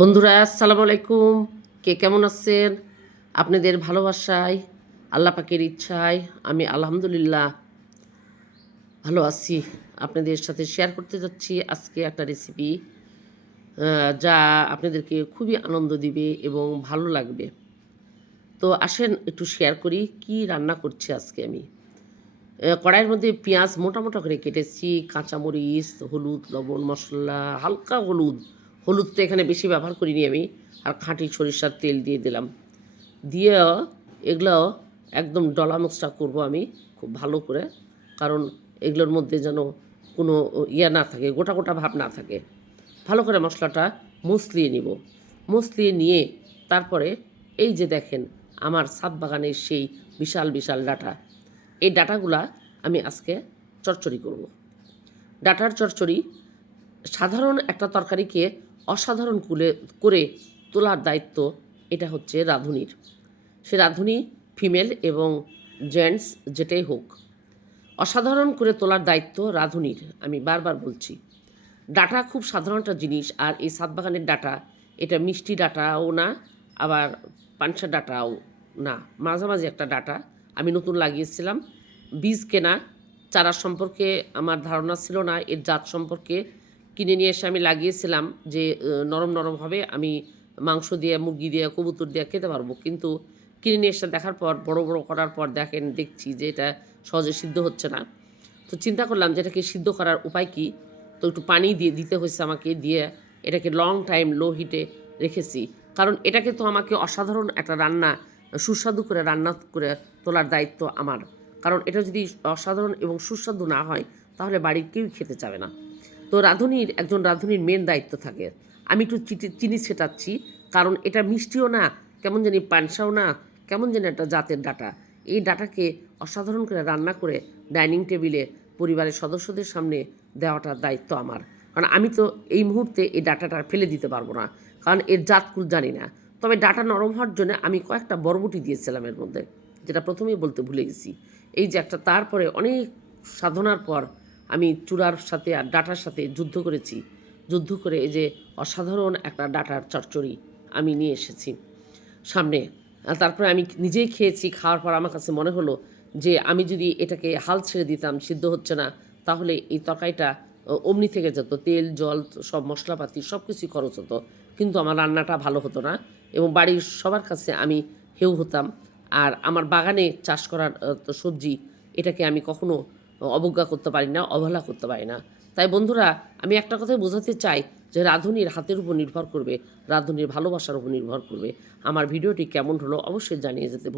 বন্ধুরা, আসসালামু আলাইকুম। কে কেমন আছেন? আপনাদের ভালোবাসায়, আল্লাহ পাকের ইচ্ছায় আমি আলহামদুলিল্লাহ ভালো আছি। আপনাদের সাথে শেয়ার করতে যাচ্ছি আজকে একটা রেসিপি যা আপনাদেরকে খুবই আনন্দ দিবে এবং ভালো লাগবে। তো আসেন একটু শেয়ার করি কি রান্না করছি আজকে আমি। কড়াইয়ের মধ্যে পেঁয়াজ মোটা মোটা করে কেটেছি, কাঁচামরিচ, হলুদ, লবণ, মশলা, হালকা হলুদ। হলুদ তো এখানে বেশি ব্যবহার করিনি আমি, আর খাঁটি সরিষার তেল দিয়ে দিলাম। দিয়ে এগুলো একদম ডলা মশলা করব আমি খুব ভালো করে, কারণ এগুলোর মধ্যে যেন কোনো ইয়ে না থাকে, গোটা গোটা ভাব না থাকে। ভালো করে মশলাটা মুসলিয়ে নিব। মুসলিয়ে নিয়ে তারপরে এই যে দেখেন, আমার সাত বাগানের সেই বিশাল বিশাল ডাটা। এই ডাটাগুলা আমি আজকে চচ্চড়ি করব। ডাটার চচ্চড়ি সাধারণ একটা তরকারিকে অসাধারণ কুলে, করে তোলার দায়িত্ব এটা হচ্ছে রাঁধুনির। সে রাঁধুনি, ফিমেল এবং জেন্টস যেটাই হোক। অসাধারণ করে তোলার দায়িত্ব রাঁধুনির, আমি বারবার বলছি। ডাটা খুব সাধারণ একটা জিনিস, আর এই সাতবাগানের ডাটা, এটা মিষ্টি ডাটাও না, আবার পানসা ডাটাও না। মাঝামাঝি একটা ডাটা আমি নতুন লাগিয়েছিলাম। বীজ কেনা চারা সম্পর্কে আমার ধারণা ছিল না, এর জাত সম্পর্কে কিনে নিয়ে এসে আমি লাগিয়েছিলাম যে নরম নরম হবে, আমি মাংস দিয়ে, মুরগি দিয়ে, কবুতর দিয়ে খেতে পারব। কিন্তু কিনে নিয়ে এসে দেখার পর, বড় বড় করার পর দেখেন, দেখছি যে এটা সহজে সিদ্ধ হচ্ছে না। তো চিন্তা করলাম যে এটাকে সিদ্ধ করার উপায় কি? তো একটু পানি দিয়ে দিতে হয়েছে আমাকে, দিয়ে এটাকে লং টাইম লো হিটে রেখেছি। কারণ এটাকে তো আমাকে অসাধারণ একটা রান্না, সুস্বাদু করে রান্না করে তোলার দায়িত্ব আমার। কারণ এটা যদি অসাধারণ এবং সুস্বাদু না হয়, তাহলে বাড়ির কেউই খেতে চাবে না। তো রাঁধুনির, একজন রাঁধুনির মেন দায়িত্ব থাকে। আমি একটু চিনি ছেটাচ্ছি, কারণ এটা মিষ্টিও না, কেমন জানি পানসাও না, কেমন জানি একটা জাতের ডাটা। এই ডাটাকে অসাধারণ করে রান্না করে ডাইনিং টেবিলে পরিবারের সদস্যদের সামনে দেওয়াটার দায়িত্ব আমার। কারণ আমি তো এই মুহূর্তে এই ডাটাটা ফেলে দিতে পারব না, কারণ এর জাতকুল জানি না। তবে ডাটা নরম হওয়ার জন্য আমি কয়েকটা বরবটি দিয়েছিলাম এর মধ্যে, যেটা প্রথমেই বলতে ভুলে গেছি। এই যে একটা, তারপরে অনেক সাধনার পর আমি চূড়ার সাথে আর ডাটার সাথে যুদ্ধ করেছি। যুদ্ধ করে এই যে অসাধারণ একটা ডাটার চচ্চড়ি আমি নিয়ে এসেছি। সামনে তারপরে আমি নিজেই খেয়েছি, খাওয়ার পর আমার কাছে মনে হলো যে আমি যদি এটাকে হাল ছেড়ে দিতাম, সিদ্ধ হচ্ছে না, তাহলে এই তরকারিটা অমনি থেকে যেত, তেল, জল, সব মশলাপাতি সব কিছুই খরচ হতো। কিন্তু আমার রান্নাটা ভালো হতো না এবং বাড়ির সবার কাছে আমি হেউ হতাম। আর আমার বাগানে চাষ করার সবজি, এটাকে আমি কখনো অবজ্ঞা করতে পারি না, অবহেলা করতে পারি না। তাই বন্ধুরা, আমি একটা কথাই বোঝাতে চাই যে রাঁধুনির হাতের উপর নির্ভর করবে, রাঁধুনির ভালোবাসার উপর নির্ভর করবে। আমার ভিডিওটি কেমন হলো অবশ্যই জানিয়ে যেতে